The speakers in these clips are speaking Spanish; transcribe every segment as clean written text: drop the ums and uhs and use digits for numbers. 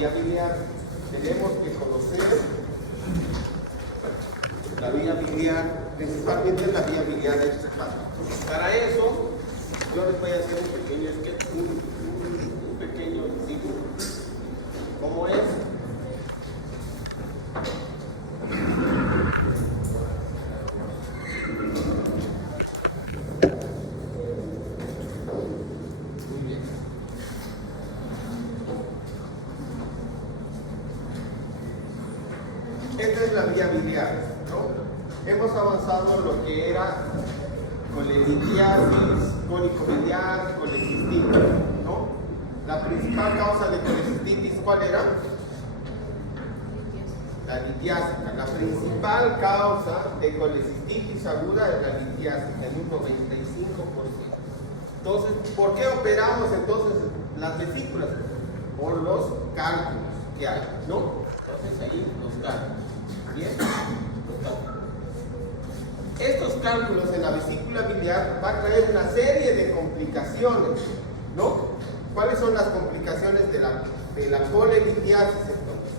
vía biliar. Tenemos que conocer la vía biliar, principalmente la vía biliar extrahepática. Para eso, yo les voy a hacer un pequeño sketch, un pequeño dibujo. ¿Cómo es? Muy bien. Esta es la vía biliar, ¿no? Hemos avanzado en lo que era colelitiasis, cólico biliar, colecistitis, ¿no? La principal causa de colecistitis, ¿cuál era? La litiásica. La principal causa de colecistitis aguda es la litiásica, en un 95%. Entonces, ¿por qué operamos entonces las vesículas? Por los cálculos que hay, ¿no? Entonces ahí los cálculos. Bien, los cálculos. Estos cálculos en la vesícula biliar van a traer una serie de complicaciones, ¿no? ¿Cuáles son las complicaciones de la colelitiasis entonces?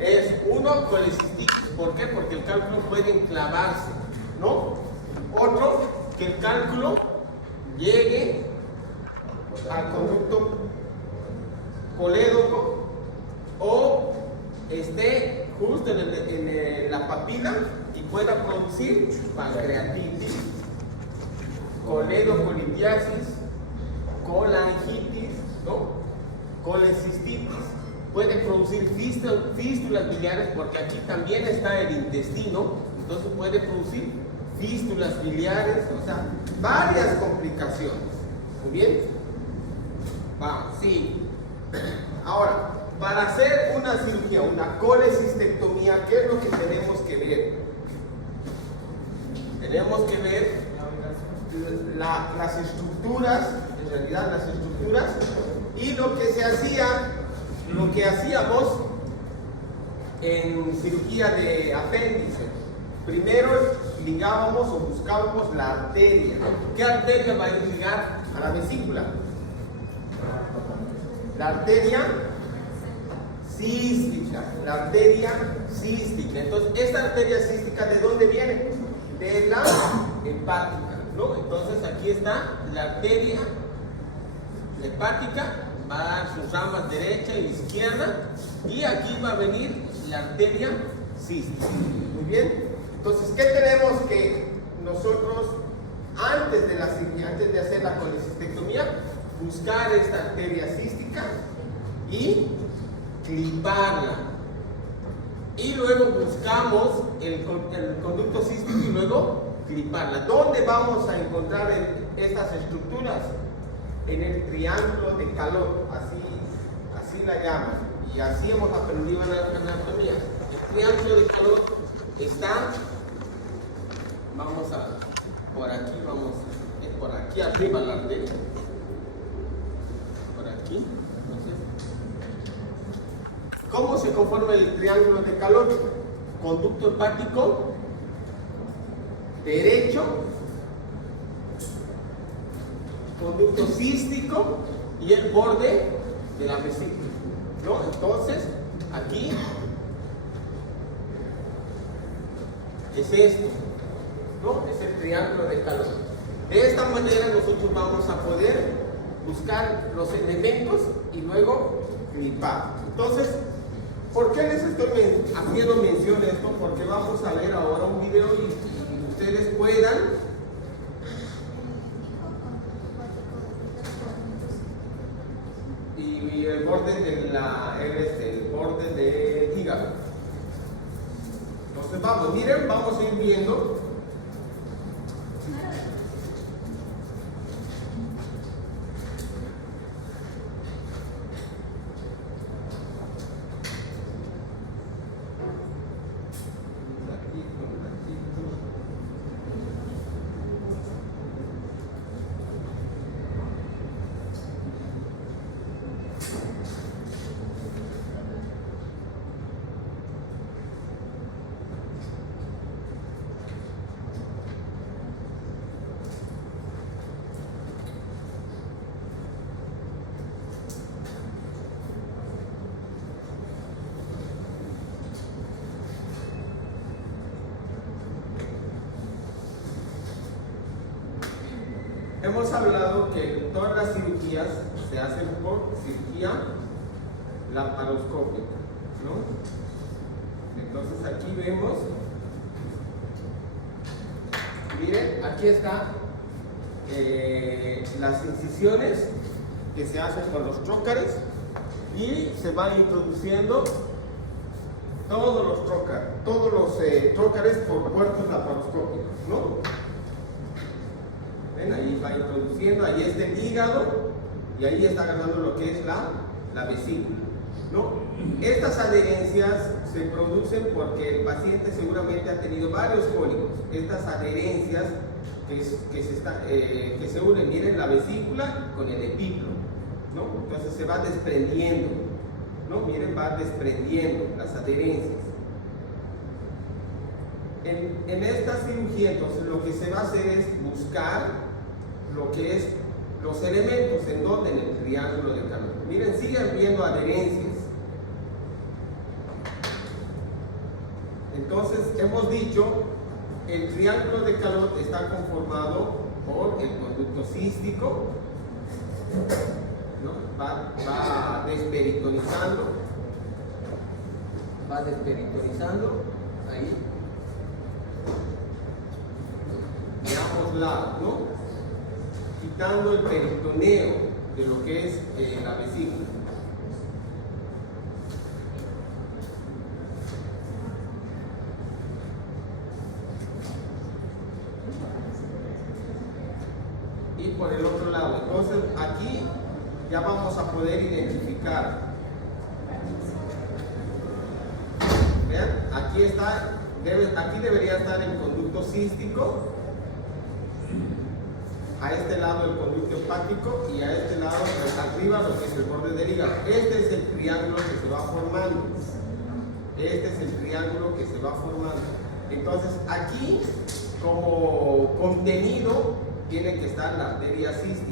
Es uno, colecistitis. ¿Por qué? Porque el cálculo puede enclavarse, ¿no? Otro, que el cálculo llegue al conducto colédoco o esté justo en la papila y pueda producir pancreatitis, coledocolitiasis, colangitis, ¿no? Colecistitis. Puede producir fístulas biliares, porque aquí también está el intestino, entonces puede producir fístulas biliares, o sea, varias complicaciones. Muy bien. Vamos, sí. Ahora, para hacer una cirugía, una colecistectomía, ¿qué es lo que tenemos que ver? Tenemos que ver las estructuras, en realidad las estructuras, y lo que hacíamos en cirugía de apéndice. Primero ligábamos o buscábamos la arteria. ¿Qué arteria va a ligar a la vesícula? La arteria cística. La arteria cística. Entonces, esta arteria cística, ¿de dónde viene? De la hepática, ¿no? Entonces, aquí está la arteria hepática, va a dar sus ramas derecha y izquierda, y aquí va a venir la arteria cística. Muy bien. Entonces, ¿qué tenemos que nosotros, antes de la cirugía, antes de hacer la colecistectomía, buscar esta arteria cística y cliparla? Y luego buscamos el conducto cístico y luego cliparla. ¿Dónde vamos a encontrar estas estructuras? En el triángulo de calor, así la llaman, y así hemos aprendido en la anatomía. El triángulo de calor está, es por aquí arriba la arteria, por aquí. Entonces, ¿cómo se conforma el triángulo de calor? Conducto hepático derecho, conducto cístico y el borde de la vesícula, ¿no? Entonces, aquí es esto, ¿no? Es el triángulo de calor. De esta manera nosotros vamos a poder buscar los elementos y luego clipar. Entonces, ¿por qué les estoy haciendo mención de esto? Porque vamos a ver ahora un video y ustedes puedan y el borde de el borde del hígado. Entonces vamos a ir viendo. hemos hablado que todas las cirugías se hacen por cirugía laparoscópica, ¿no? Entonces aquí vemos, miren, aquí está las incisiones que se hacen con los trócares y se van introduciendo todos los trócares por puertos laparoscópicos, ¿no? ¿Ven? Ahí va introduciendo, ahí está el hígado y ahí está agarrando lo que es la vesícula, ¿no? Estas adherencias se producen porque el paciente seguramente ha tenido varios cólicos. Estas adherencias que se unen, miren, la vesícula con el epíplo, ¿no? Entonces se va desprendiendo, ¿no? Miren, va desprendiendo las adherencias. En esta cirugía, entonces, lo que se va a hacer es buscar lo que es los elementos, en donde, en el triángulo de calor. Miren, siguen viendo adherencias. Entonces, hemos dicho, el triángulo de calor está conformado por el conducto cístico, ¿no? Va desperitonizando, ahí, de ambos lados, ¿no? Quitando el peritoneo de lo que es la vesícula. Y por el otro lado, entonces aquí ya vamos a poder identificar. Vean, aquí está, aquí debería estar el conducto cístico, a este lado el conducto hepático y a este lado, arriba, lo que es el borde del hígado. Este es el triángulo que se va formando. Este es el triángulo que se va formando. Entonces aquí, como contenido, tiene que estar la arteria cística.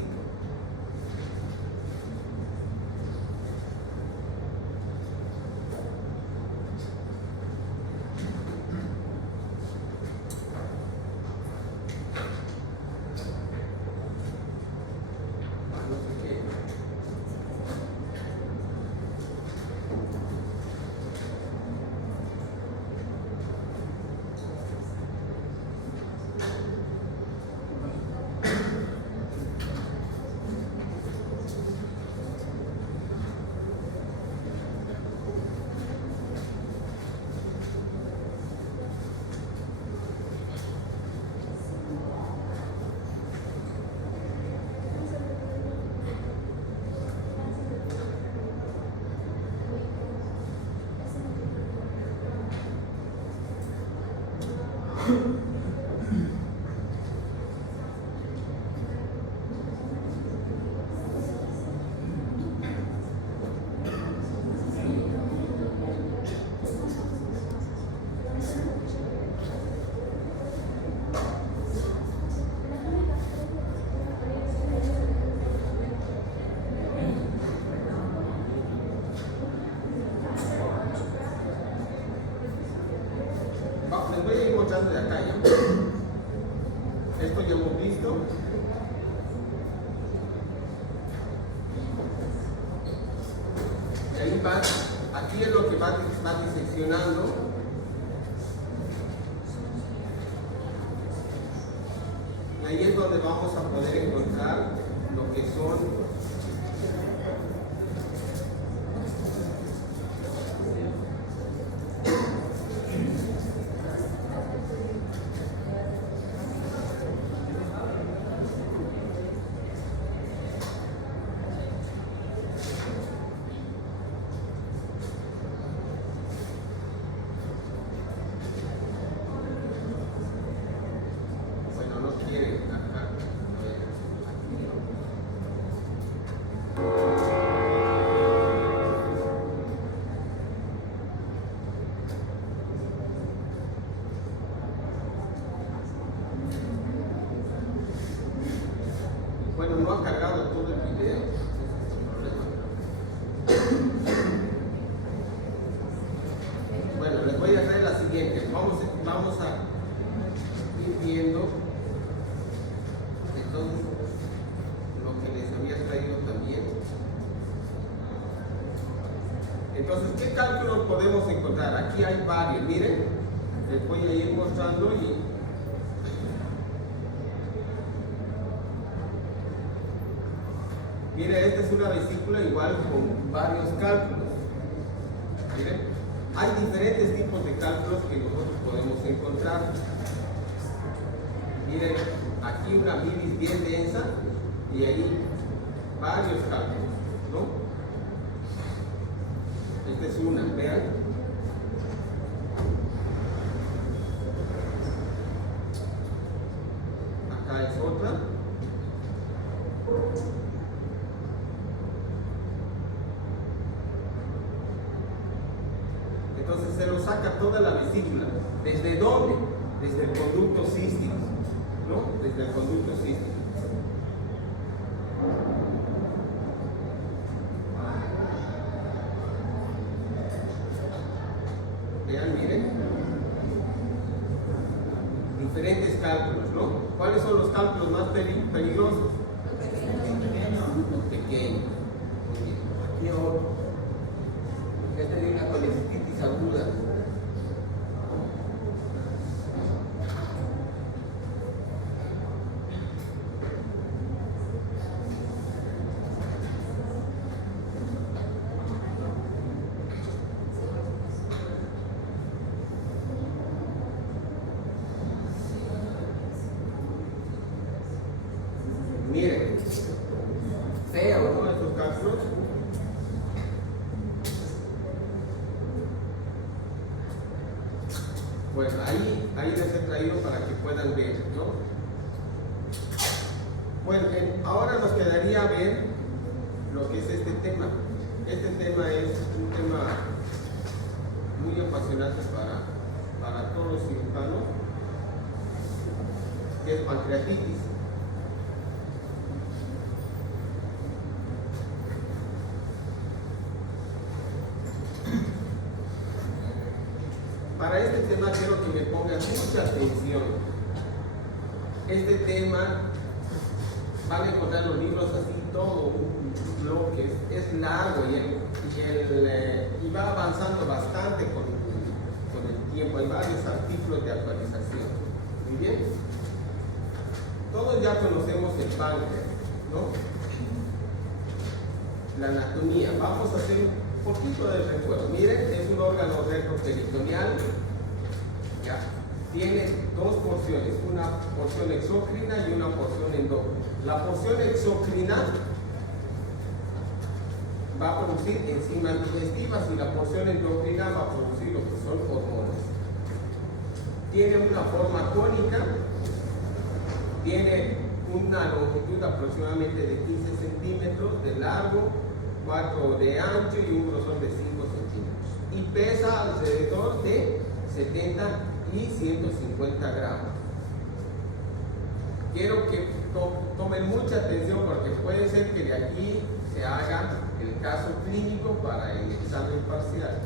Les voy a ir mostrando de acá ya. Esto ya hemos visto. Ahí va, aquí es lo que va diseccionando. Y ahí es donde vamos a poder encontrar lo que son no ha cargado todo el video. Bueno, les voy a hacer la siguiente. Vamos a ir viendo. Entonces, Entonces, ¿qué cálculos podemos encontrar? Aquí hay varios, miren, les voy a ir mostrando y miren, esta es una vesícula igual con varios cálculos. Miren, hay diferentes tipos de cálculos que nosotros podemos encontrar. Miren, aquí una bilis bien densa y ahí varios cálculos, ¿no? Esta es una, vean. Acá es otra. Entonces se lo saca toda la vesícula. ¿Desde dónde? Desde el conducto cístico, ¿no? Desde el conducto cístico. Vean, miren. Diferentes cálculos, ¿no? ¿Cuáles son los cálculos más peligrosos? Pequeños. Aquí otro. Esta es una colecitis aguda. Miren, feo, ¿no? Estos cálculos. Pues ahí les he traído para que puedan ver, ¿no? Bueno, ahora nos quedaría ver lo que es este tema. Este tema es un tema muy apasionante para todos los cirujanos, que es pancreatitis. Para este tema quiero que me pongan mucha atención. Este tema van a encontrar los libros así, todo un bloque, es largo y va avanzando bastante con el tiempo. Hay varios artículos de actualización. Muy bien. Todos ya conocemos el páncreas, ¿no? La anatomía. Vamos a hacer un poquito de recuerdo. Miren, es un órgano retroperitoneal. Ya. Tiene dos porciones, una porción exócrina y una porción endócrina. La porción exócrina va a producir enzimas digestivas y la porción endocrina va a producir lo que son hormonas. Tiene una forma cónica, tiene una longitud aproximadamente de 15 centímetros de largo, 4 de ancho y un grosor de 5 centímetros. Y pesa alrededor de 70 y 150 gramos. Quiero que tomen mucha atención porque puede ser que de aquí se haga el caso clínico para el examen parcial.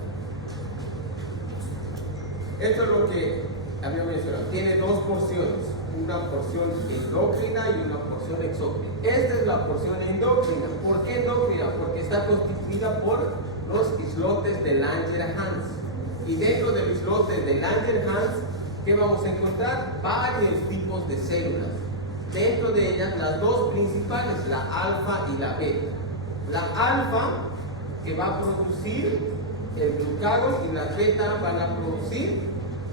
Esto es lo que había mencionado. Tiene dos porciones, una porción endocrina y una porción exócrina. Esta es la porción endocrina. ¿Por qué endocrina? Porque está constituida por los islotes de Langerhans. Y dentro de los islotes de Langerhans, ¿qué vamos a encontrar? Varios tipos de células. Dentro de ellas, las dos principales, la alfa y la beta. La alfa, que va a producir el glucagón, y la beta van a producir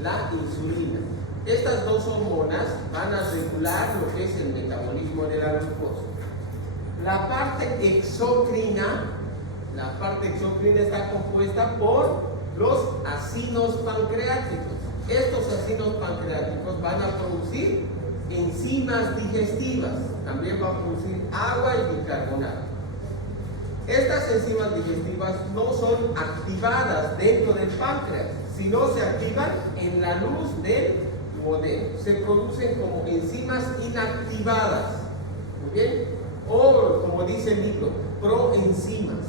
la insulina. Estas dos hormonas van a regular lo que es el metabolismo de la glucosa. La parte exócrina está compuesta por los acinos pancreáticos. Estos acinos pancreáticos van a producir enzimas digestivas, también va a producir agua y bicarbonato. Estas enzimas digestivas no son activadas dentro del páncreas, sino se activan en la luz del duodeno. Se producen como enzimas inactivadas, ¿muy bien? O como dice el libro, proenzimas.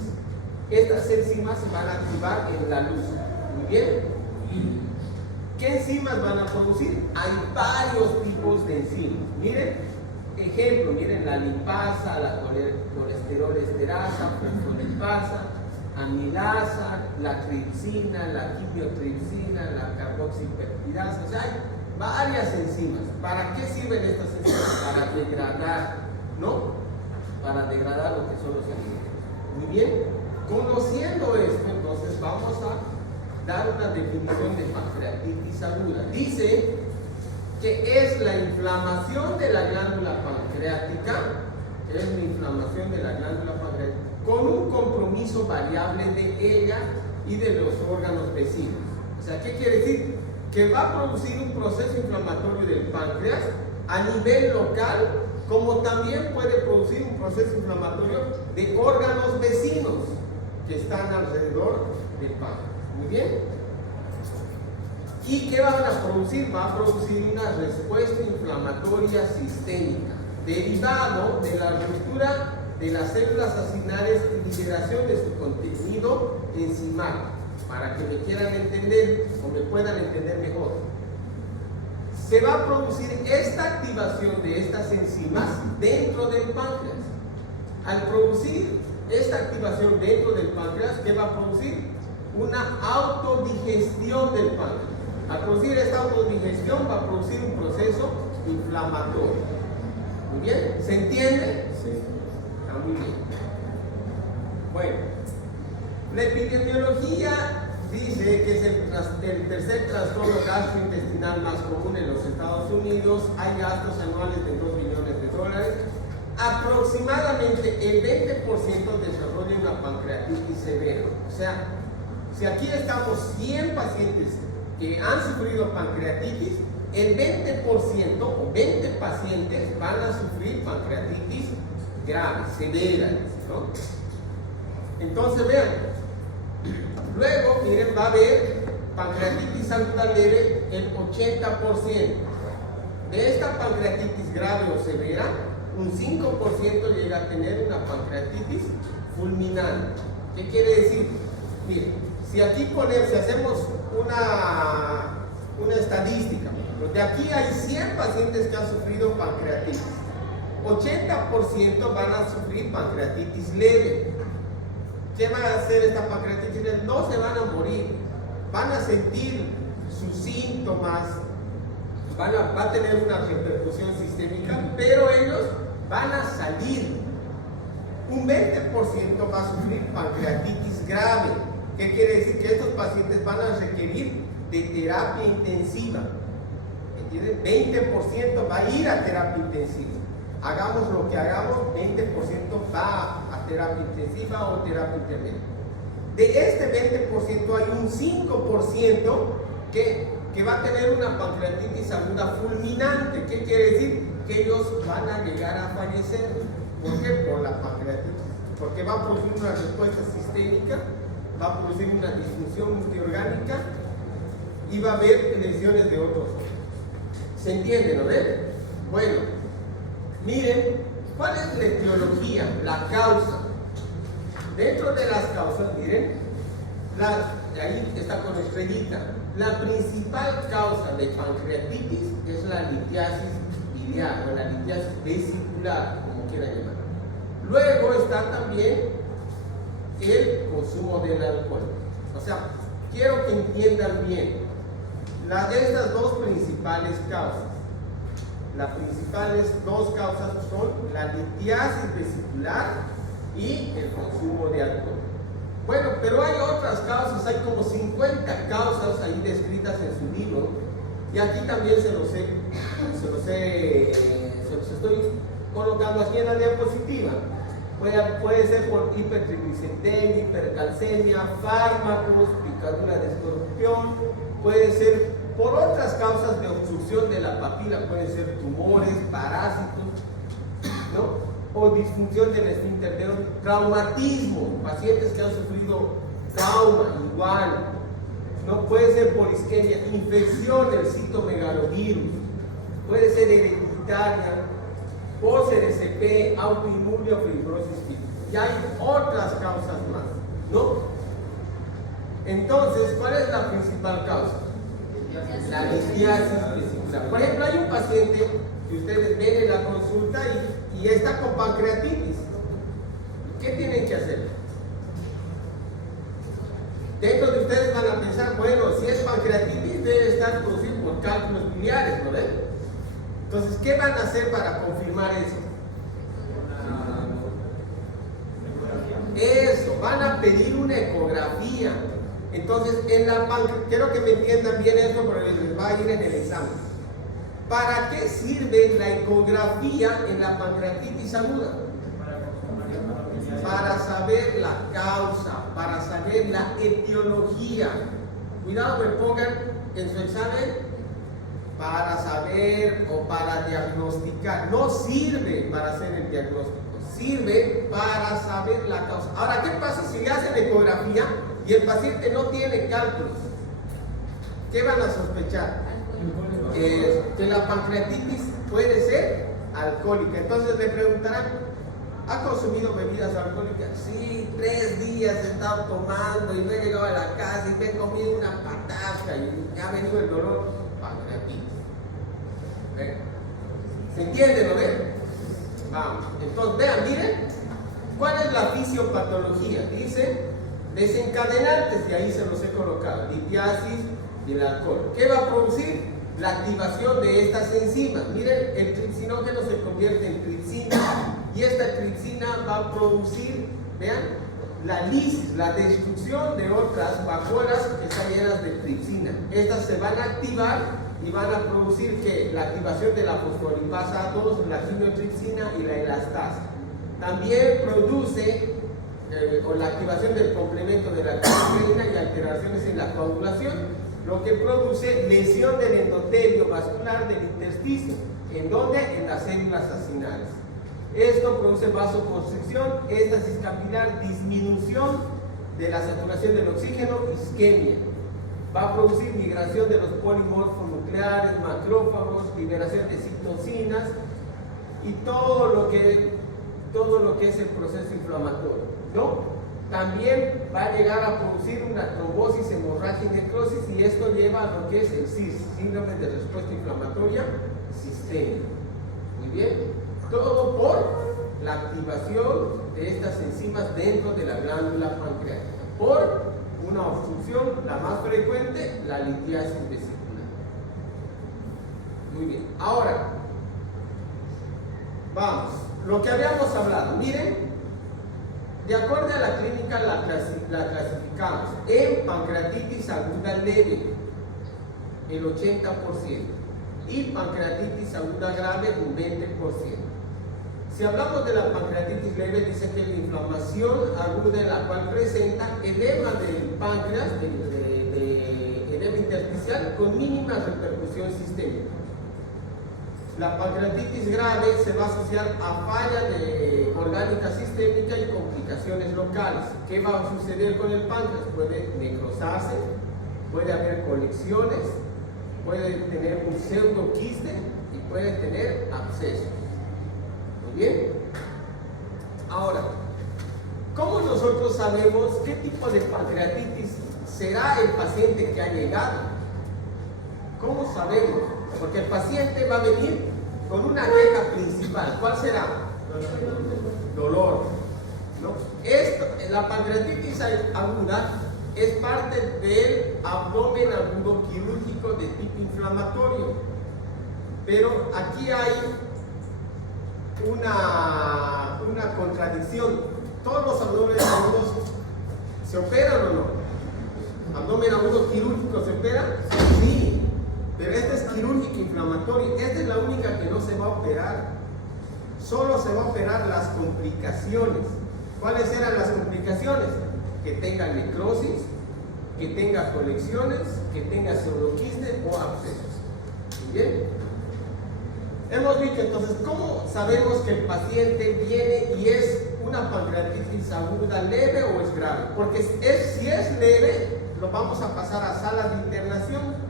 Estas enzimas se van a activar en la luz, ¿muy bien? ¿Qué enzimas van a producir? Hay varios tipos de enzimas. Miren, ejemplo, miren la lipasa, la colesterol esterasa, fosfolipasa. amilasa, la tripsina, la quimiotripsina, la carboxipeptidasa, o sea, hay varias enzimas. ¿Para qué sirven estas enzimas? Para degradar, ¿no? Para degradar lo que son los alimentos. Muy bien, conociendo esto, entonces vamos a dar una definición de pancreatitis aguda. Dice que es la inflamación de la glándula pancreática, con un compromiso variable de ella y de los órganos vecinos. O sea, ¿qué quiere decir? Que va a producir un proceso inflamatorio del páncreas a nivel local, como también puede producir un proceso inflamatorio de órganos vecinos que están alrededor del páncreas. Muy bien. ¿Y qué van a producir? Va a producir una respuesta inflamatoria sistémica, derivado de la ruptura de las células acinales y liberación de su contenido enzimático. Para que me quieran entender o me puedan entender mejor, se va a producir esta activación de estas enzimas dentro del páncreas. Al producir esta activación dentro del páncreas, ¿qué va a producir? Una autodigestión del páncreas. Al producir esta autodigestión va a producir un proceso inflamatorio. ¿Muy bien? ¿Se entiende? Sí. Está muy bien. Bueno, la epidemiología dice que es el tercer trastorno gastrointestinal más común en los Estados Unidos. Hay gastos anuales de $2 millones. Aproximadamente el 20% desarrolla una pancreatitis severa. O sea, si aquí estamos 100 pacientes que han sufrido pancreatitis, el 20% o 20 pacientes van a sufrir pancreatitis grave, severa, ¿no? Entonces vean, luego miren, va a haber pancreatitis aguda leve el 80%. De esta pancreatitis grave o severa, un 5% llega a tener una pancreatitis fulminante. ¿Qué quiere decir? Miren, si aquí si hacemos una estadística, de aquí hay 100 pacientes que han sufrido pancreatitis, 80% van a sufrir pancreatitis leve. ¿Qué va a hacer esta pancreatitis leve? No se van a morir, van a sentir sus síntomas, va a tener una repercusión sistémica, pero ellos van a salir. Un 20% va a sufrir pancreatitis grave. ¿Qué quiere decir? Que estos pacientes van a requerir de terapia intensiva. ¿Entienden? 20% va a ir a terapia intensiva. Hagamos lo que hagamos, 20% va a terapia intensiva o terapia intermedia. De este 20% hay un 5% que va a tener una pancreatitis aguda fulminante. ¿Qué quiere decir? Que ellos van a llegar a fallecer. ¿Por qué? Por la pancreatitis. Porque va a producir una respuesta sistémica, va a producir una disfunción multiorgánica y va a haber lesiones de otros. ¿Se entiende, no ven? Bueno, miren, ¿cuál es la etiología, la causa? Dentro de las causas, miren, ahí está con estrellita. La principal causa de pancreatitis es la litiasis biliar o la litiasis vesicular, como quieran llamar. Luego está también el consumo del alcohol. O sea, quiero que entiendan bien de estas dos principales causas. Las principales dos causas son la litiasis vesicular y el consumo de alcohol. Bueno, pero hay otras causas, hay como 50 causas ahí descritas en su libro, y aquí también se los estoy colocando aquí en la diapositiva. Puede ser por hipertriglicemia, hipercalcemia, fármacos, picadura de escorpión, puede ser por otras causas de obstrucción de la papila, pueden ser tumores, parásitos, ¿no? O disfunción del esfínter de Oddi, traumatismo, pacientes que han sufrido trauma, igual, ¿no? Puede ser por isquemia, infección del citomegalovirus, puede ser hereditaria, post-RCP, autoinmune o fibrosis quística. Y hay otras causas más, ¿no? Entonces, ¿cuál es la principal causa? La litiasis vesicular. Por ejemplo, hay un paciente que ustedes ven en la consulta y está con pancreatitis. ¿Qué tienen que hacer? Dentro de ustedes van a pensar, bueno, si es pancreatitis debe estar producido por cálculos biliares, ¿no ven? Entonces, ¿qué van a hacer para confirmar eso? Eso, van a pedir una ecografía. Entonces, quiero que me entiendan bien esto porque les va a ir en el examen. ¿Para qué sirve la ecografía en la pancreatitis aguda? Para saber la causa, para saber la etiología. Cuidado, me pongan en su examen para saber o para diagnosticar. No sirve para hacer el diagnóstico, sirve para saber la causa. Ahora, ¿qué pasa si le hacen ecografía y el paciente no tiene cálculos? ¿Qué van a sospechar? Que la pancreatitis puede ser alcohólica. Entonces le preguntarán, ¿ha consumido bebidas alcohólicas? Sí, 3 días he estado tomando y no he llegado a la casa y me he comido una patasca y me ha venido el dolor. Pancreatitis. ¿Ven? ¿Se entiende, no ven? Vamos. Entonces, vean, miren, ¿cuál es la fisiopatología? Dice desencadenantes, y ahí se los he colocado, litiasis del alcohol. ¿Qué va a producir? La activación de estas enzimas. Miren, el tripsinógeno se convierte en tripsina y esta tripsina va a producir, vean, la lisis, la destrucción de otras vacuolas que están llenas de tripsina. Estas se van a activar y van a producir que la activación de la fosfolipasa A2, la quimiotripsina y la elastasa. También produce o la activación del complemento de la calciferina y alteraciones en la coagulación, lo que produce lesión del endotelio vascular del intersticio. ¿En dónde? En las células acinales. Esto produce vasoconstricción, éstasis capilar, disminución de la saturación del oxígeno, isquemia. Va a producir migración de los polimorfos nucleares, macrófagos, liberación de citocinas y todo lo que es el proceso inflamatorio, ¿no? También va a llegar a producir una trombosis, hemorragia y necrosis, y esto lleva a lo que es el SIRS, síndrome de respuesta inflamatoria sistémica. Muy bien, todo por la activación de estas enzimas dentro de la glándula pancreática, por una obstrucción, la más frecuente, la litiasis vesicular. Muy bien, ahora vamos, lo que habíamos hablado, miren. De acuerdo a la clínica la clasificamos en pancreatitis aguda leve, el 80%, y pancreatitis aguda grave, un 20%. Si hablamos de la pancreatitis leve, dice que la inflamación aguda en la cual presenta edema del páncreas, edema intersticial, con mínima repercusión sistémica. La pancreatitis grave se va a asociar a falla orgánica sistémica y complicaciones locales. ¿Qué va a suceder con el páncreas? Puede necrosarse, puede haber colecciones, puede tener un pseudoquiste y puede tener abscesos. Muy bien. Ahora, ¿cómo nosotros sabemos qué tipo de pancreatitis será el paciente que ha llegado? ¿Cómo sabemos? Porque el paciente va a venir con una queja principal. ¿Cuál será? Dolor, ¿no? La pancreatitis aguda es parte del abdomen agudo quirúrgico de tipo inflamatorio. Pero aquí hay una contradicción. ¿Todos los abdómenes agudos se operan o no? ¿Abdomen agudo quirúrgico se opera? Sí. Pero este es quirúrgico inflamatorio. Esta es la única que no se va a operar. Solo se va a operar las complicaciones. ¿Cuáles eran las complicaciones? Que tenga necrosis, que tenga colecciones, que tenga pseudoquiste o abscesos. ¿Bien? Hemos dicho entonces, ¿cómo sabemos que el paciente viene y es una pancreatitis aguda leve o es grave? Porque si es leve, lo vamos a pasar a salas de internación.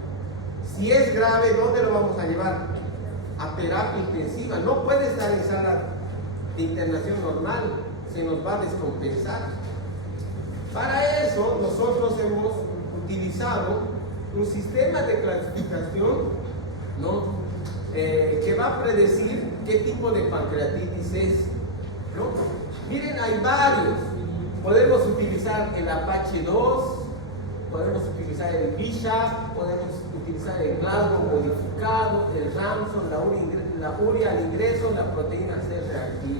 Si es grave, ¿dónde lo vamos a llevar? A terapia intensiva. No puede estar en sala de internación normal, se nos va a descompensar. Para eso, nosotros hemos utilizado un sistema de clasificación, ¿no? Que va a predecir qué tipo de pancreatitis es, ¿no? Miren, hay varios. Podemos utilizar el Apache 2, podemos utilizar el BISHAP, podemos utilizar el Glasgow modificado, el Ramson, la urea al ingreso, la proteína C reactiva.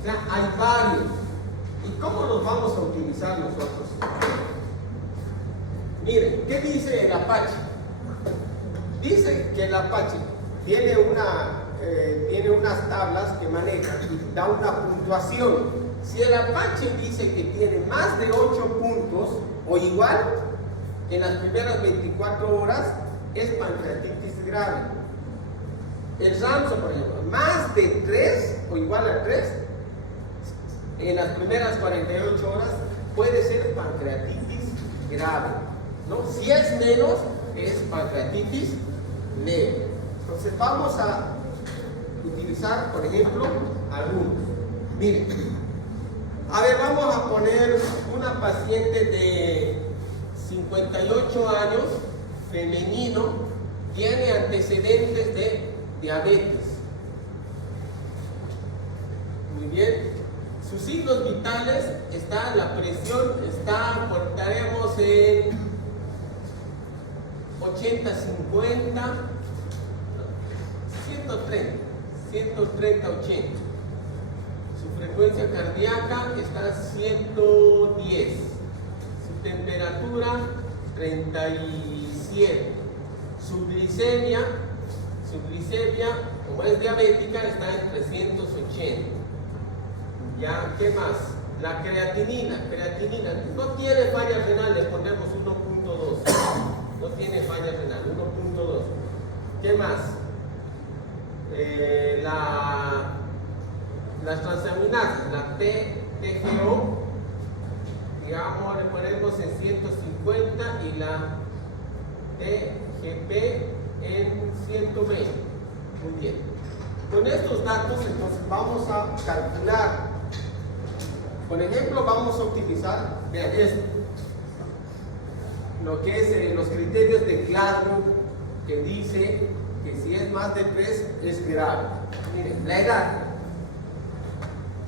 O sea, hay varios. ¿Y cómo los vamos a utilizar nosotros? Miren, ¿qué dice el Apache? Dice que el Apache tiene unas tablas que maneja y da una puntuación. Si el Apache dice que tiene más de 8 puntos o igual, en las primeras 24 horas es pancreatitis grave. El Ramson, por ejemplo, más de 3 o igual a 3, en las primeras 48 horas puede ser pancreatitis grave, ¿no? Si es menos, es pancreatitis leve. Entonces vamos a utilizar, por ejemplo, algunos. Miren, a ver, vamos a poner una paciente de 58 años, femenino, tiene antecedentes de diabetes. Muy bien. Sus signos vitales están, la presión está, cortaremos en 80-50, 130-80. Su frecuencia cardíaca está 110. Su temperatura 37. Su glicemia, como es diabética, está en 380. Ya, ¿qué más? La creatinina, no tiene falla renal, le ponemos 1.2. No tiene falla renal, 1.2. ¿Qué más? Las transaminasas, la TGO, digamos, le ponemos en 150 y la TGP en 120. Muy bien. Con estos datos, entonces, vamos a calcular. Por ejemplo, vamos a utilizar, vean esto, lo que es los criterios de Glasgow, que dice que si es más de 3 es grave. Miren, la edad.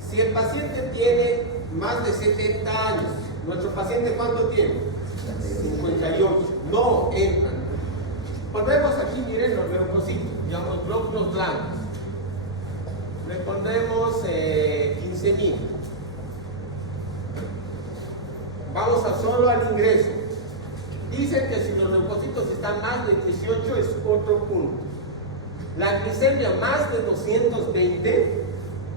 Si el paciente tiene más de 70 años, ¿nuestro paciente cuánto tiene? 58. No entran. Ponemos aquí, miren, los leucocitos, digamos, glóbulos blancos. Le pondremos 15.000. Vamos a solo al ingreso. Dicen que si los leucocitos están más de 18 es otro punto. La glicemia más de 220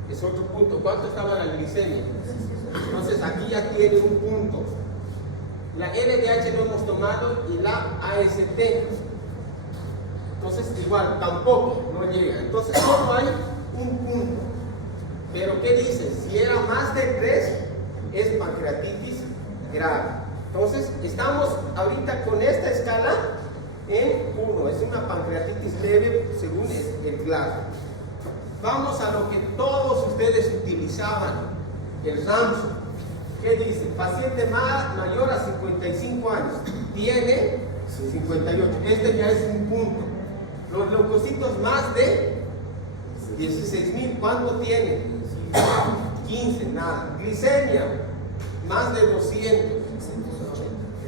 es otro punto. ¿Cuánto estaba la glicemia? Entonces aquí ya tiene un punto. La LDH lo hemos tomado y la AST. Entonces igual, tampoco, no llega. Entonces solo hay un punto. Pero ¿qué dice? Si era más de 3 es pancreatitis grave. Entonces estamos ahorita con esta escala en 1, es una pancreatitis leve según el Glasgow. Vamos a lo que todos ustedes utilizaban, el Ramson. ¿Qué dice? Paciente mayor a 55 años, tiene 58, este ya es un punto. Los leucocitos más de 16.000, ¿cuánto tiene? 15, nada. Glicemia, más de 200.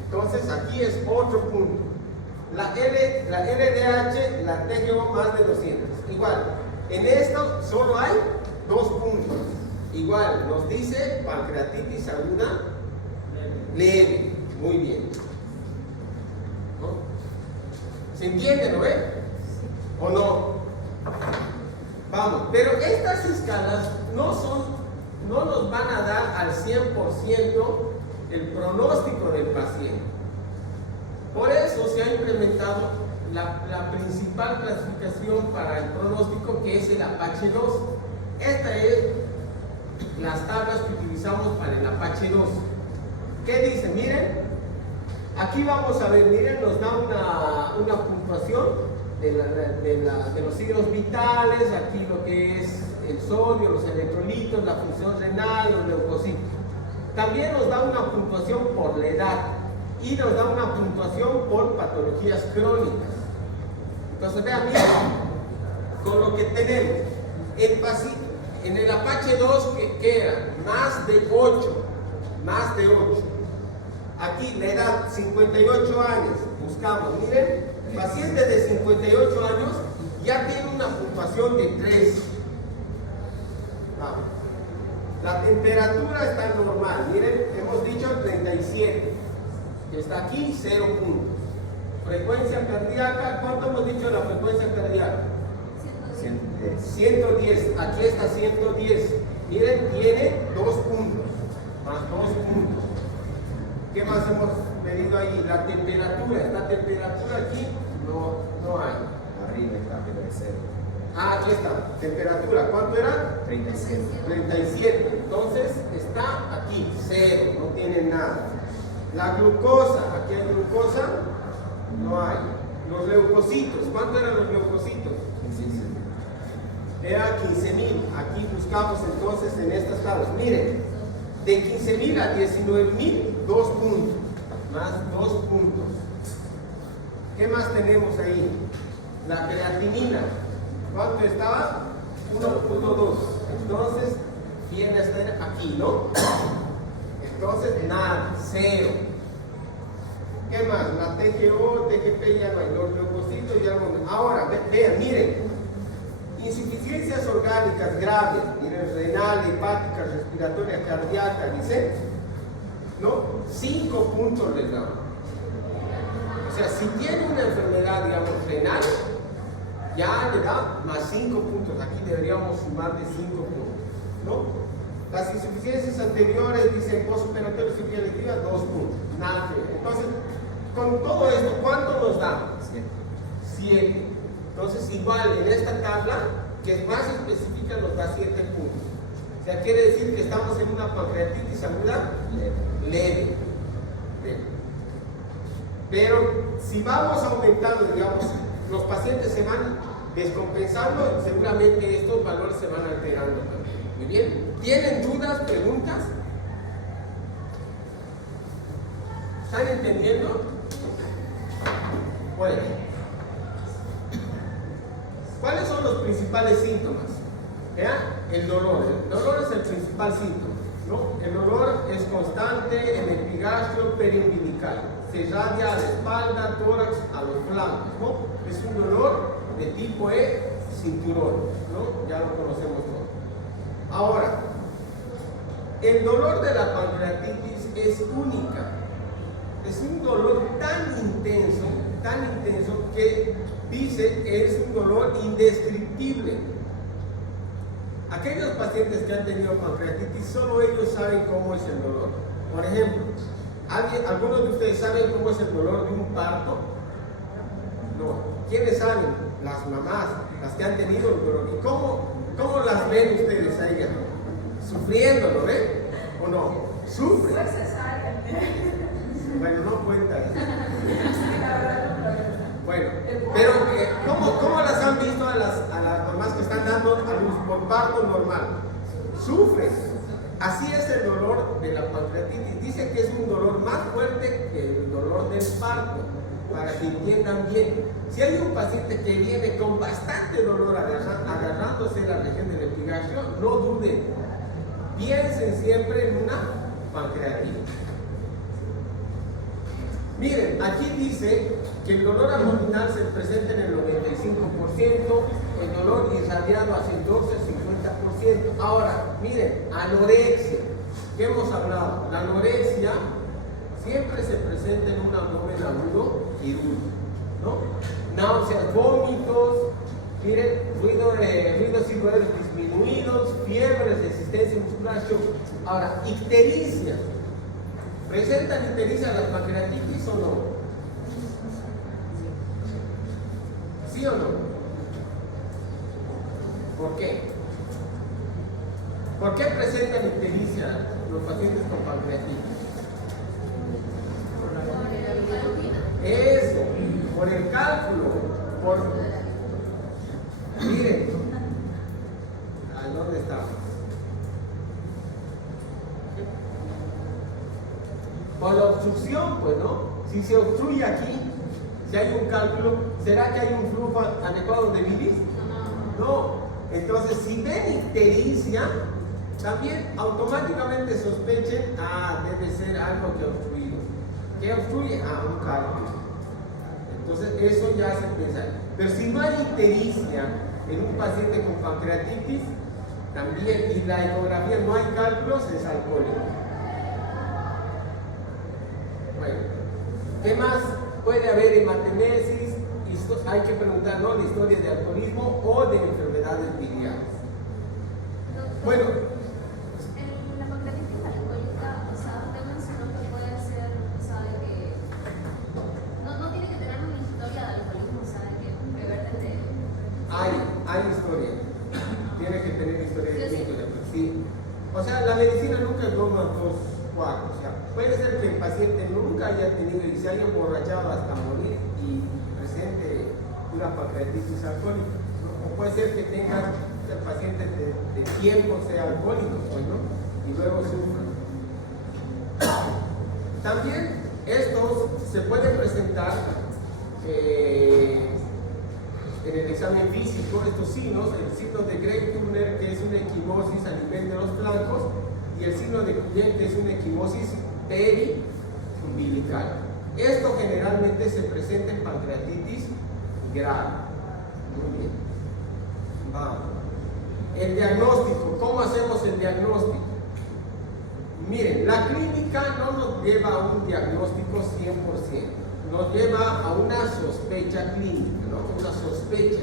Entonces aquí es otro punto. La LDH, la TGO más de 200. Igual, en esto solo hay 2 puntos. Igual, nos dice pancreatitis aguda leve. Muy bien. ¿No? ¿Se entiende, no ve? ¿O no? Vamos, pero estas escalas no nos van a dar al 100% el pronóstico del paciente. Por eso se ha implementado la principal clasificación para el pronóstico, que es el Apache 2. Esta es las tablas que utilizamos para el Apache 2. ¿Qué dice? Miren, aquí vamos a ver, miren, nos da una puntuación de los signos vitales, aquí lo que es el sodio, los electrolitos, la función renal, los leucocitos. También nos da una puntuación por la edad y nos da una puntuación por patologías crónicas. Entonces vean bien, con lo que tenemos, en el Apache 2 que era más de 8, Aquí la edad, 58 años. Buscamos, miren, paciente de 58 años ya tiene una puntuación de 3. Vamos. La temperatura está normal, miren, hemos dicho 37. Está aquí 0 puntos. Frecuencia cardíaca, ¿cuánto hemos dicho de la frecuencia cardíaca? 110. Aquí está 110. Miren, tiene 2 puntos. Más 2 puntos. ¿Qué más hemos medido ahí? La temperatura. La temperatura aquí no hay. Arriba está, pero es 0. Ah, aquí está. Temperatura. ¿Cuánto era? 37. 37. Entonces está aquí. 0. No tiene nada. La glucosa. Aquí hay glucosa. No hay. Los leucocitos. ¿Cuánto eran los leucocitos? Era 15,000. Aquí buscamos entonces en estas tablas. Miren, de 15,000 a 19,000, 2 puntos. Más 2 puntos. ¿Qué más tenemos ahí? La creatinina. ¿Cuánto estaba? 1.2. Entonces, viene a estar aquí, ¿no? Entonces, nada, 0. ¿Qué más? La TGO, TGP ya no hay. Los leucocitos ya no. Ahora, vean, miren. Insuficiencias orgánicas graves, miren, renal, hepática, respiratoria, cardíaca, dice, ¿no? 5 puntos les damos. O sea, si tiene una enfermedad, digamos, renal, ya le da más 5 puntos. Aquí deberíamos sumar de 5 puntos, ¿no? Las insuficiencias anteriores, dicen, postoperatorio, cirugía electiva, 2 puntos. Nada que ver. Entonces, con todo esto, ¿cuánto nos da? 7. Entonces, igual en esta tabla, que es más específica, nos da 7 puntos. O sea, quiere decir que estamos en una pancreatitis aguda leve. Pero si vamos aumentando, digamos, los pacientes se van descompensando, seguramente estos valores se van alterando también. Muy bien. ¿Tienen dudas, preguntas? ¿Están entendiendo? Bueno. ¿Cuáles son los principales síntomas? ¿Ya? El dolor. El dolor es el principal síntoma, ¿no? El dolor es constante en epigastrio periumbilical. Se irradia a la espalda, tórax, a los flancos, ¿no? Es un dolor de tipo E, cinturón, ¿no? Ya lo conocemos todos. Ahora, el dolor de la pancreatitis es única. Es un dolor tan intenso que dice es un dolor indescriptible. Aquellos pacientes que han tenido pancreatitis, solo ellos saben cómo es el dolor. Por ejemplo, ¿algunos de ustedes saben cómo es el dolor de un parto? No. ¿Quiénes saben? Las mamás, las que han tenido el dolor. ¿Y cómo las ven ustedes a ellas? Sufriendo, ¿lo ven? ¿O no? Sufren. Bueno, no cuenta eso. Bueno, pero ¿cómo las han visto a las mamás que están dando a luz por parto normal? Sufren. Así es el dolor de la pancreatitis. Dice que es un dolor más fuerte que el dolor del parto, para que entiendan bien. Si hay un paciente que viene con bastante dolor agarrándose la región del epigastrio, no duden. Piensen siempre en una pancreatitis. Miren, aquí dice que el dolor abdominal se presenta en el 95%, el dolor irradiado hacia el 12-50%. Ahora, miren, anorexia, ¿qué hemos hablado? La anorexia siempre se presenta en un abdomen agudo quirúrgico, ¿no? Náuseas, vómitos, miren, ruidos circulares disminuidos, fiebre, resistencia muscular, shock. Ahora, ictericia. ¿Presentan ictericia la pancreatitis o no? ¿Sí o no? ¿Por qué? ¿Por qué presentan ictericia los pacientes con pancreatitis? Eso, por el cálculo, miren, ¿dónde estamos? Por la obstrucción, pues, ¿no? Si se obstruye aquí, si hay un cálculo, ¿será que hay un flujo adecuado de bilis? No. Entonces, si ven ictericia, también automáticamente sospechen, debe ser algo que ha obstruido. ¿Qué obstruye? Un cálculo. Entonces eso ya se piensa. Pero si no hay ictericia en un paciente con pancreatitis, también, y la ecografía no hay cálculos, es alcohólico. Bueno, ¿qué más puede haber hematemesis? Hay que preguntar, ¿no?, la historia de alcoholismo o de enfermedades biliares. Bueno, en la pancreatitis alcohólica, o sea, usted mencionó que puede ser, o sea, de que no tiene que tener una historia de alcoholismo, o sea, de que beber desde... hay historia. Tiene que tener historia de Sí. sí. O sea, la medicina nunca toma 2 cuartos. O sea, puede ser que el paciente nunca haya tenido y se haya emborrachado hasta morir y presente una pancreatitis alcohólica, ¿no? O puede ser que tenga el paciente de tiempo sea alcohólico, pues, ¿no? Y luego sufra. También estos se pueden presentar en el examen físico, estos signos, el signo de Greg-Turner, que es una equimosis a nivel de los flancos, y el signo de Cuyen, que es una equimosis periumbilical. Esto generalmente se presenta en pancreatitis grave. Muy bien. Vamos. El diagnóstico, ¿cómo hacemos el diagnóstico? Miren, la clínica no nos lleva a un diagnóstico 100%, nos lleva a una sospecha clínica, ¿no? Una sospecha.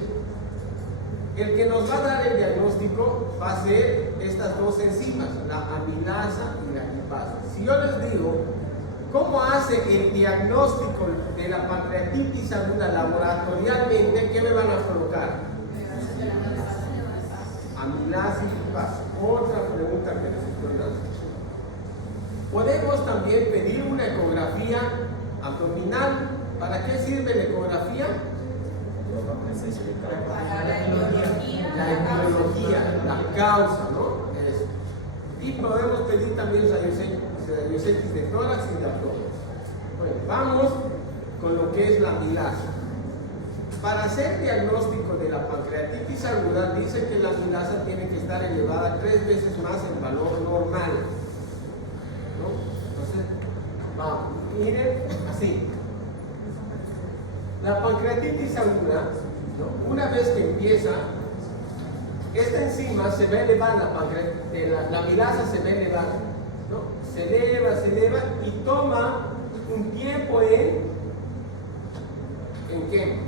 El que nos va a dar el diagnóstico va a ser estas dos enzimas, la amilasa y la lipasa. Si yo les digo, ¿cómo hace el diagnóstico de la pancreatitis aguda laboratorialmente? ¿Qué me van a colocar? Amilasa y lipasa. Otra pregunta que les estoy dando. Podemos también pedir una ecografía abdominal. ¿Para qué sirve la ecografía? Para la etiología. La etiología, la causa, ¿no? Eso. Y podemos pedir también rayos X de tórax y de abdomen. Bueno, vamos con lo que es la amilasa. Para hacer diagnóstico de la pancreatitis aguda, dice que la amilasa tiene que estar elevada 3 veces más el valor normal, ¿no? Entonces, vamos, miren, así. La pancreatitis aguda, ¿no?, una vez que empieza, esta enzima se va a elevar, la amilasa se va a elevar, ¿no? Se eleva y toma un tiempo ¿en qué?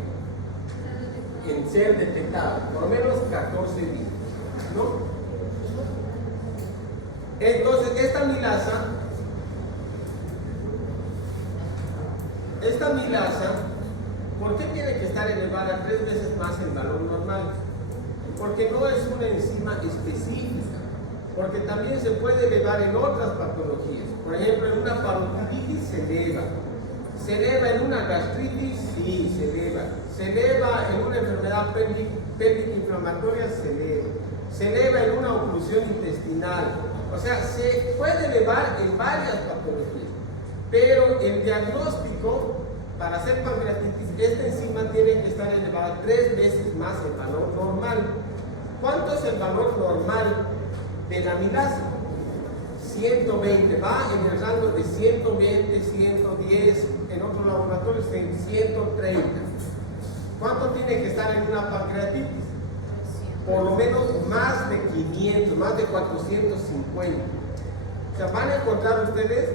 En ser detectado, por lo menos 14 días, ¿no? Entonces, esta amilasa, ¿por qué tiene que estar elevada 3 veces más el valor normal? Porque no es una enzima específica, porque también se puede elevar en otras patologías. Por ejemplo, en una parotiditis se eleva en una gastritis, sí, se eleva en una enfermedad pélvica inflamatoria, se eleva en una oclusión intestinal. O sea, se puede elevar en varias patologías, pero el diagnóstico para hacer pancreatitis, esta enzima tiene que estar elevada 3 veces más el valor normal. ¿Cuánto es el valor normal de la amilasa? 120, va en el rango de 120, 110, en otros laboratorios en 130. ¿Cuánto tiene que estar en una pancreatitis? Por lo menos más de 500, más de 450. O sea, van a encontrar ustedes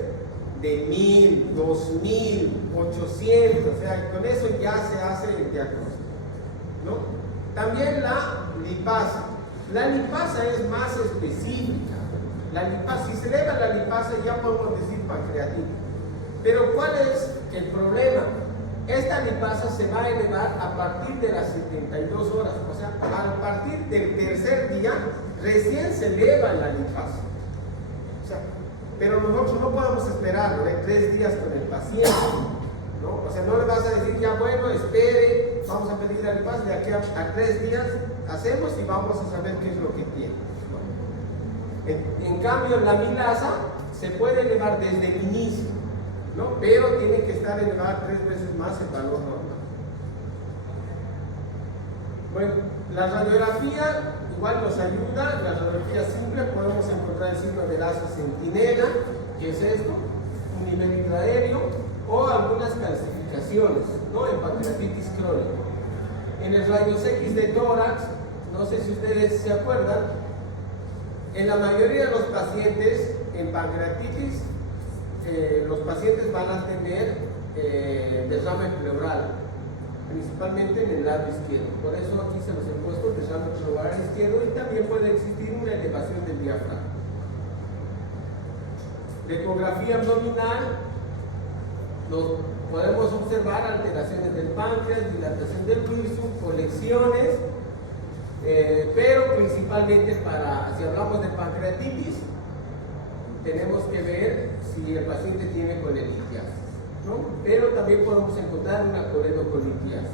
de 1000, 2000, 800, o sea, con eso ya se hace el diagnóstico, ¿no? También la lipasa. La lipasa es más específica. La lipasa, si se eleva la lipasa ya podemos decir pancreatitis. Pero ¿cuál es el problema? Esta lipasa se va a elevar a partir de las 72 horas, o sea, a partir del tercer día recién se eleva la lipasa. O sea, pero nosotros no podemos esperar, ¿no?, 3 días con el paciente, ¿no? O sea, no le vas a decir, ya bueno, espere, vamos a pedir la lipasa, de aquí a 3 días hacemos y vamos a saber qué es lo que tiene, ¿no? En cambio, la amilasa se puede elevar desde el inicio, ¿no?, pero tiene que estar elevada 3 veces más el valor normal. Bueno, la radiografía igual nos ayuda. La radiografía simple podemos encontrar el signo del asa centinela, que es esto, un nivel intraéreo, o algunas calcificaciones, ¿no? En pancreatitis crónica. En el rayos X de tórax, no sé si ustedes se acuerdan, en la mayoría de los pacientes en pancreatitis, los pacientes van a tener derrame pleural, principalmente en el lado izquierdo. Por eso aquí se los he puesto derrame pleural izquierdo, y también puede existir una elevación del diafragma. La ecografía abdominal, podemos observar alteraciones del páncreas, dilatación del wirsum, colecciones, pero principalmente si hablamos de pancreatitis, tenemos que ver si el paciente tiene colelitiasis, ¿no? Pero también podemos encontrar una coledocolitiasis.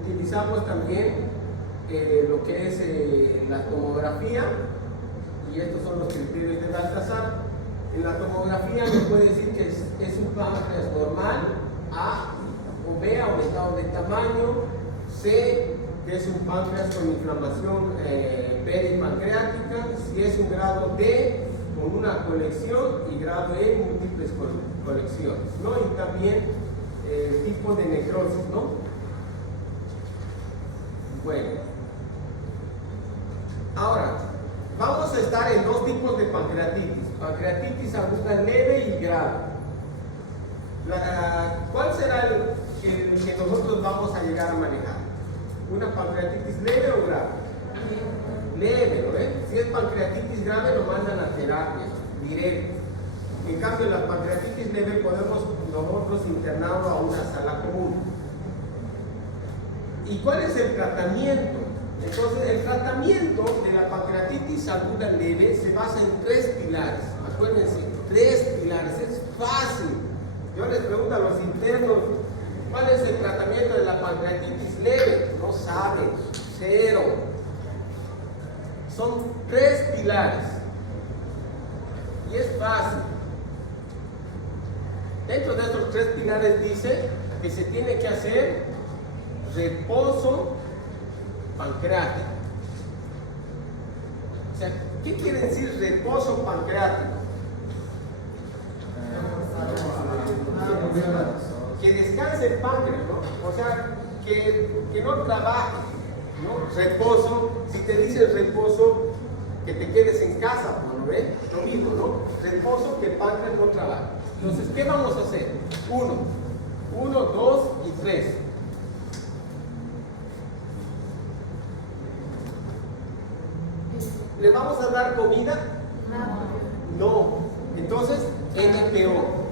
Utilizamos también lo que es la tomografía, y estos son los criterios de Baltasar. En la tomografía nos puede decir que es un páncreas normal, A o B, aumentado de tamaño, C, que es un páncreas con inflamación peripancreática, si es un grado D, con una colección, y grado E, múltiples colecciones, ¿no? Y también el tipo de necrosis, ¿no? Bueno, ahora vamos a estar en dos tipos de pancreatitis: pancreatitis aguda leve y grave. ¿Cuál será el que nosotros vamos a llegar a manejar? ¿Una pancreatitis leve o grave? Leve, ¿no ven? Si es pancreatitis grave, lo mandan a terapia directo. En cambio, la pancreatitis leve podemos nosotros internarlo a una sala común. ¿Y cuál es el tratamiento? Entonces, el tratamiento de la pancreatitis aguda leve se basa en 3 pilares. Acuérdense, 3 pilares, es fácil. Yo les pregunto a los internos, ¿cuál es el tratamiento de la pancreatitis leve? No saben, 0. Son 3 pilares. Y es fácil. Dentro de estos 3 pilares dice que se tiene que hacer reposo pancreático. O sea, ¿qué quiere decir reposo pancreático? Que descanse el páncreas, ¿no? O sea, que no trabaje, ¿no? Reposo, si te dicen reposo, que te quedes en casa, ¿no ves? Lo mismo, ¿no? Reposo, que el páncreas no trabaje. Entonces, ¿qué vamos a hacer? 1, 2 y 3. ¿Le vamos a dar comida? No. Entonces, NPO.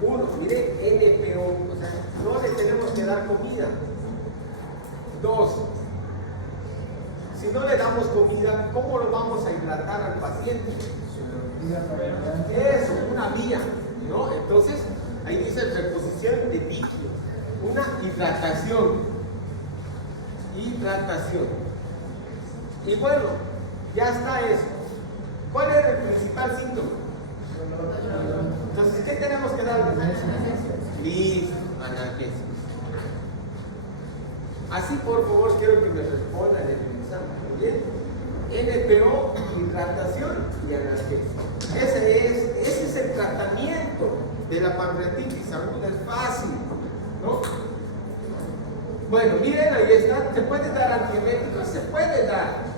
1, mire, NPO. O sea, no le tenemos que dar comida. 2, si no le damos comida, ¿cómo lo vamos a hidratar al paciente? Eso, una vía, ¿no? Entonces, ahí dice reposición de líquidos. Una hidratación. Y bueno, ya está eso. ¿Cuál es el principal síntoma? Entonces, ¿qué tenemos que darle? Listo, analgésicos. Así, por favor, quiero que me respondan el examen. ¿Bien? NPO, hidratación y analgésico. Ese es el tratamiento de la pancreatitis aguda. Es fácil, ¿no? Bueno, miren, ahí está. ¿Se puede dar antieméticos? Se puede dar.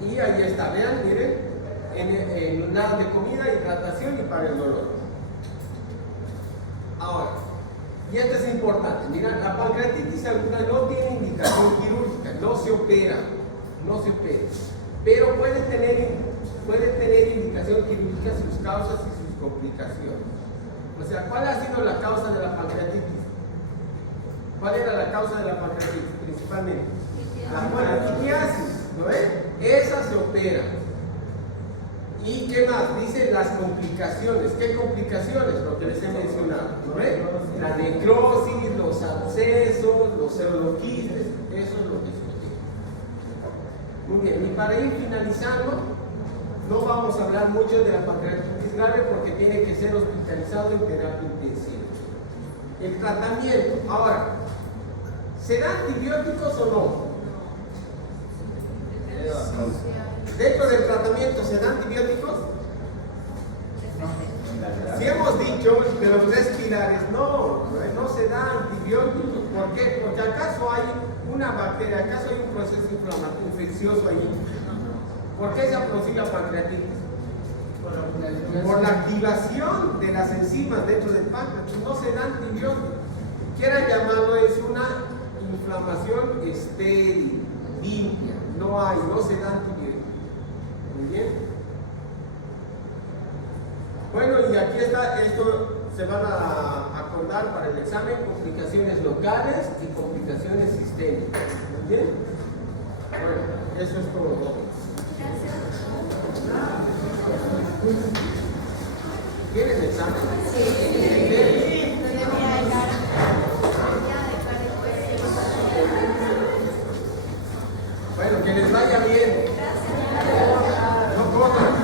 Y ahí está, vean, miren, en nada de comida, hidratación y para el dolor. Ahora, y esto es importante, mira, la pancreatitis aguda no tiene indicación quirúrgica, no se opera, pero puede tener indicación quirúrgica, sus causas y sus complicaciones. O sea, ¿cuál ha sido la causa de la pancreatitis? ¿Cuál era la causa de la pancreatitis principalmente? La colelitiasis, ¿no es? Esa se opera. ¿Y qué más? Dice las complicaciones. ¿Qué complicaciones? Lo que les he mencionado, ¿no es? La necrosis, los abscesos, los pseudoquistes, eso es lo que se tiene. Muy bien, y para ir finalizando, no vamos a hablar mucho de la pancreatitis grave porque tiene que ser hospitalizado en terapia intensiva. El tratamiento, ahora, ¿se dan antibióticos o no? Dentro del tratamiento se dan antibióticos. Si hemos dicho de los 3 pilares, no se da antibióticos. ¿Por qué? Porque acaso hay una bacteria, acaso hay un proceso infeccioso ahí. ¿Por qué se ha producido la pancreatitis? Por la activación de las enzimas dentro del páncreas. No se da antibióticos. Quieran llamarlo, es una inflamación estéril, limpia. No se da antibióticos. Muy bien. Bueno, y aquí está, esto se van a acordar para el examen: complicaciones locales y complicaciones sistémicas. ¿Muy bien? Bueno, eso es todo. ¿Quieren examen? Sí. Bueno, que les vaya bien. No corran.